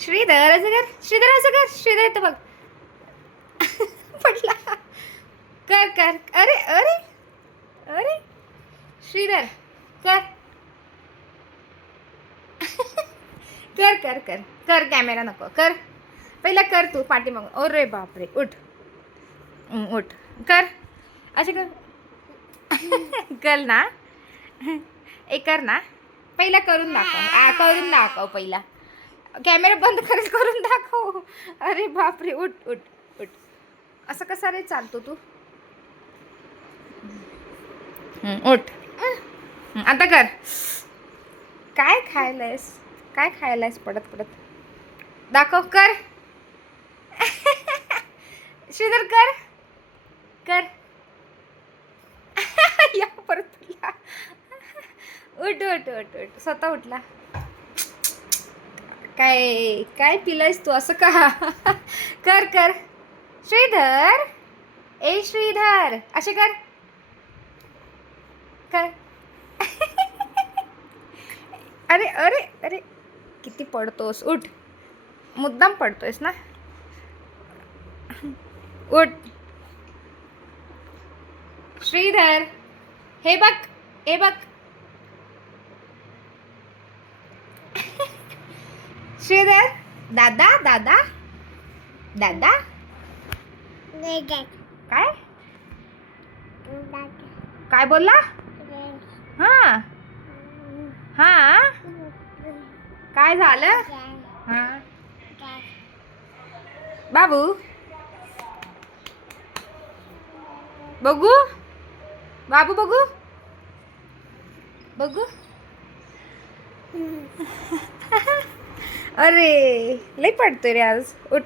श्रीधर असं कर, श्रीधर असं कर, श्रीधर येतो बघ. पडला. कर कर, अरे अरे अरे श्रीधर कर. कर कर कर कर, कॅमेरा नको कर. पहिला कर तू पाठीमाग. अरे बापरे, उठ. उठ कर, असे कर. कर ना, एक कर ना. पहिला करून दाखव, करून दाखव पहिला. कॅमेरा बंद करेल, करून दाखव. अरे बापरे, उठ उठ उठ. असं कसा रे चालतो तू. उठ. आता कर. काय खायलायस, काय खायलायस पडत पडत. दाखव, कर. श्रीधर कर कर. या परत उठला. उठ उठ उठ उठ, स्वतः उठला. काय काय पिलायस तू असं का. कर कर. श्रीधर, ए श्रीधर, असे कर कर. अरे अरे अरे, किती पडतोस. उठ, मुद्दाम पडतोयस ना. उठ. श्रीधर, हे बघ, हे बघ. श्रीधर, दादा दादा दादा. काय काय बोलला. हा हा, काय झालं. हा बाबू, बघू बाबू, बघू बघू. अरे लई पडतोय रे आज. उठ.